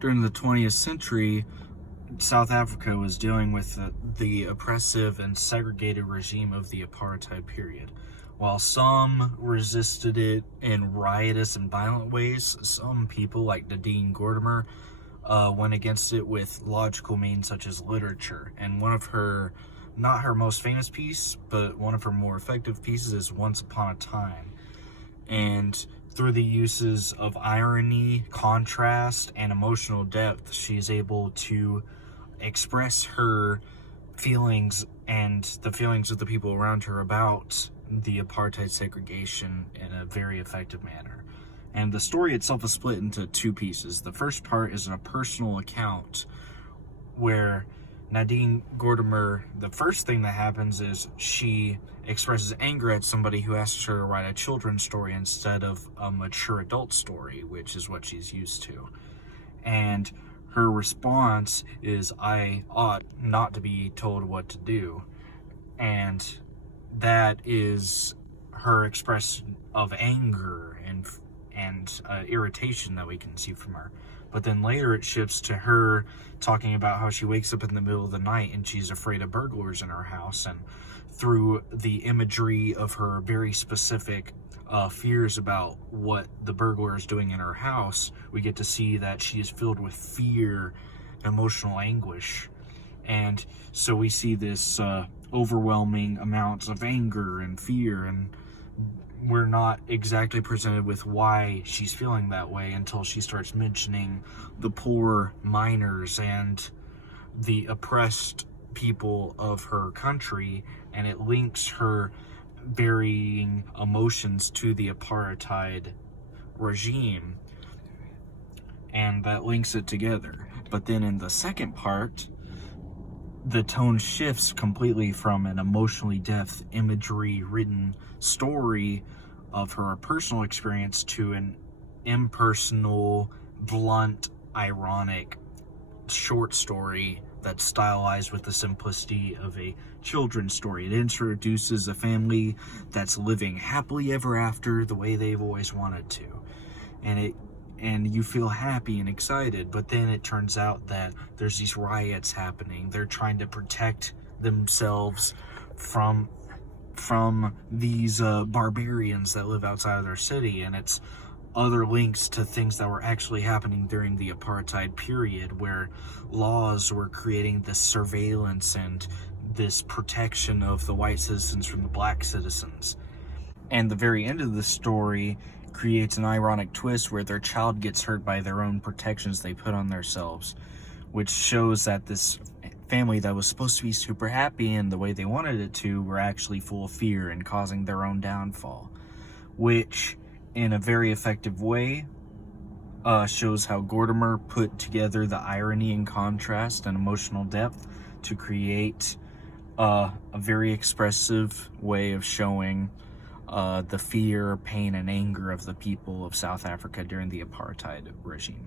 During the 20th century, South Africa was dealing with the oppressive and segregated regime of the apartheid period. While some resisted it in riotous and violent ways, some people, like Nadine Gordimer, went against it with logical means such as literature. And one of her, not her most famous piece, but one of her more effective pieces is Once Upon a Time. And through the uses of irony, contrast, and emotional depth, she's able to express her feelings and the feelings of the people around her about the apartheid segregation in a very effective manner. And the story itself is split into two pieces. The first part is a personal account where Nadine Gordimer, the first thing that happens is she expresses anger at somebody who asks her to write a children's story instead of a mature adult story, which is what she's used to. And her response is, "I ought not to be told what to do." And that is her expression of anger and irritation that we can see from her. But then later it shifts to her talking about how she wakes up in the middle of the night and she's afraid of burglars in her house. And through the imagery of her very specific fears about what the burglar is doing in her house, we get to see that she is filled with fear, emotional anguish. And so we see this overwhelming amounts of anger and fear, and we're not exactly presented with why she's feeling that way until she starts mentioning the poor miners and the oppressed people of her country, and it links her varying emotions to the apartheid regime, and that links it together. But then in the second part, the tone shifts completely from an emotionally depth, imagery written story of her personal experience to an impersonal, blunt, ironic short story that's stylized with the simplicity of a children's story. It introduces a family that's living happily ever after the way they've always wanted to. And you feel happy and excited, but then it turns out that there's these riots happening. They're trying to protect themselves from these barbarians that live outside of their city, and it's other links to things that were actually happening during the apartheid period, where laws were creating this surveillance and this protection of the white citizens from the black citizens. And the very end of the story creates an ironic twist where their child gets hurt by their own protections they put on themselves, which shows that this family that was supposed to be super happy and the way they wanted it to were actually full of fear and causing their own downfall, which in a very effective way shows how Gordimer put together the irony and contrast and emotional depth to create a very expressive way of showing the fear, pain, and anger of the people of South Africa during the apartheid regime.